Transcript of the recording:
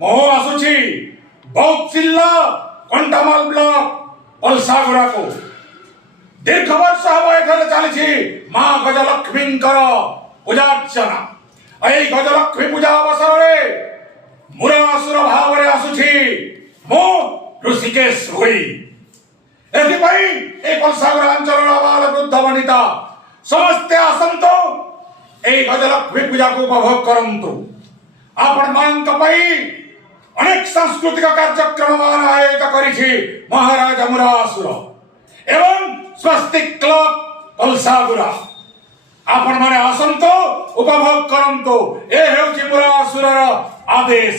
ମୁଁ ଆସୁଛି ବୌଦ୍ଧ କଣ୍ଟାମାଲ ବ୍ଲକ ପଲସାଗୁଡ଼ାକୁ। ଦୀର୍ଘ ବର୍ଷ ହେବ ଏଠାରେ ଚାଲିଛି ମା ଗଜଲକ୍ଷ୍ମୀଙ୍କର ପୂଜାର୍ଚ୍ଚନା। ଏହି ଗଜଲକ୍ଷ୍ମୀ ପୂଜା ଅବସରରେ ମୁରାସୁର ଭାବରେ ଆସୁଛି ମୁଁ ଋଷିକେଶ ଭୋଇ। ଏଥିପାଇଁ ଏହି ପଲସାଗୁଡ଼ା ଅଞ୍ଚଳର ଆବାଳ ବୃଦ୍ଧ ବନିତା ସମସ୍ତେ ଆସନ୍ତୁ, ଏହି ଗଜଲକ୍ଷ୍ମୀ ପୂଜାକୁ ଉପଭୋଗ କରନ୍ତୁ। ଆପଣମାନଙ୍କ ପାଇଁ ଅନେକ ସାଂସ୍କୃତିକ କାର୍ଯ୍ୟକ୍ରମ ମାନ ଆୟୋଜିତ କରିଛି ମହାରାଜା ମୁରାସୁର ଏବଂ ସ୍ୱସ୍ତିକ କ୍ଲବ ପଲସାଗୁଡ଼ା। ଆପଣମାନେ ଆସନ୍ତୁ, ଉପଭୋଗ କରନ୍ତୁ। ଏ ହେଉଛି ମୁରାସୁରର ଆଦେଶ।